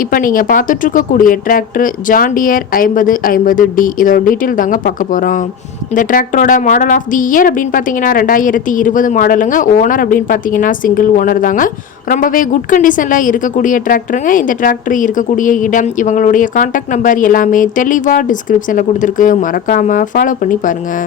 இப்போ நீங்கள் பார்த்துட்ருக்கக்கூடிய tractor John Deere ஐம்பது ஐம்பது டி இதோட டீட்டெயில் தாங்க பார்க்க போகிறோம் இந்த டிராக்டரோட மாடல் ஆஃப் தி இயர் அப்படின்னு பார்த்தீங்கன்னா ரெண்டாயிரத்தி இருபது மாடலுங்க ஓனர் அப்படின்னு பார்த்தீங்கன்னா சிங்கிள் ஓனர் தாங்க. ரொம்பவே குட் கண்டிஷனில் இருக்கக்கூடிய டிராக்டருங்க இந்த டிராக்டர் இருக்கக்கூடிய இடம் இவங்களுடைய காண்டாக்ட் நம்பர் எல்லாமே தெளிவாக டிஸ்கிரிப்ஷனில் கொடுத்துருக்கு. மறக்காமல் ஃபாலோ பண்ணி பாருங்கள்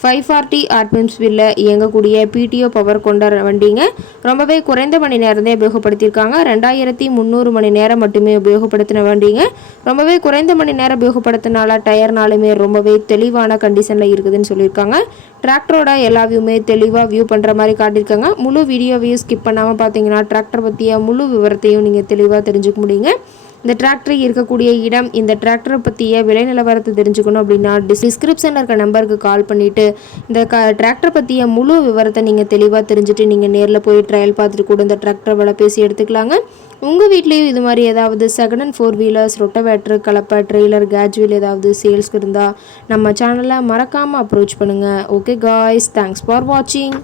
ஃபைவ் ஃபார்ட்டி ஆர்பிஎம் ஸ்பீடில் இயங்கக்கூடிய பிடிஓ பவர் கொண்ட வண்டிங்க ரொம்பவே குறைந்த மணி நேரம் தான் உபயோகப்படுத்தியிருக்காங்க. ரெண்டாயிரத்தி முந்நூறு மணி நேரம் மட்டுமே உபயோகப்படுத்தின வண்டிங்க. ரொம்பவே குறைந்த மணி நேரம் உபயோகப்படுத்தினால டயர்னாலுமே ரொம்பவே தெளிவான கண்டிஷனில் இருக்குதுன்னு சொல்லியிருக்காங்க. டிராக்டரோட எல்லா வியூமே தெளிவாக வியூ பண்ணுற மாதிரி காட்டியிருக்காங்க. முழு வீடியோவையும் ஸ்கிப் பண்ணாமல் பார்த்தீங்கன்னா டிராக்டர் பற்றிய முழு விவரத்தையும் நீங்கள் தெளிவாக தெரிஞ்சுக்க முடியுங்க. இந்த டிராக்டர் இருக்கக்கூடிய இடம் இந்த டிராக்டரை பற்றிய விலை நிலவரத்தை தெரிஞ்சுக்கணும் அப்படின்னா டிஸ்கிரிப்ஷனில் இருக்க நம்பருக்கு கால் பண்ணிவிட்டு இந்த க டிராக்டர் பற்றிய முழு விவரத்தை நீங்கள் தெளிவாக தெரிஞ்சுட்டு நீங்கள் நேரில் போய் ட்ரையல் பார்த்துட்டு கூட இந்த டிராக்டரை விலை பேசி எடுத்துக்கலாங்க. உங்கள் வீட்லேயும் இது மாதிரி ஏதாவது second and four wheelers rotavator கலப்பை ட்ரெய்லர் கேஜுவல் ஏதாவது சேல்ஸ்க்கு இருந்தால் நம்ம சேனலை மறக்காமல் அப்ரோச் பண்ணுங்கள் ஓகே காய்ஸ் தேங்க்ஸ் ஃபார் வாட்சிங்